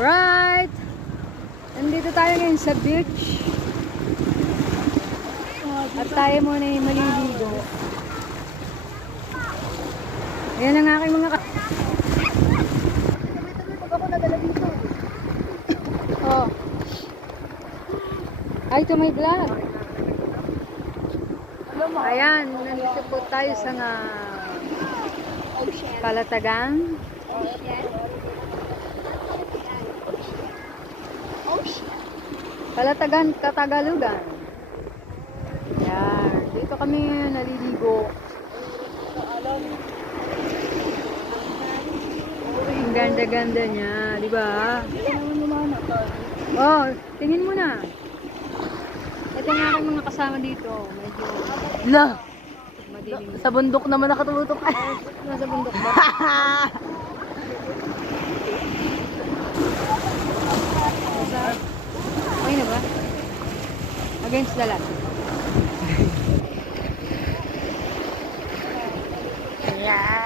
Right! Nandito tayo ngayon sa beach. At tayo muna yung maliligo. Ayan ang aking mga Oh. Ay, to my vlog. Ayan, nandito po tayo sa Kalatagan. Kalatagan, Katagalugan. Ayan, dito kami naliligo. Ang ganda-ganda niya, di ba? Oh, tingin mo na. Ito nga aking mga kasama dito. Medyo madilim. Sa bundok naman nakatulutok. Nasa bundok ba? Okay na ba? Against the light. Yeah.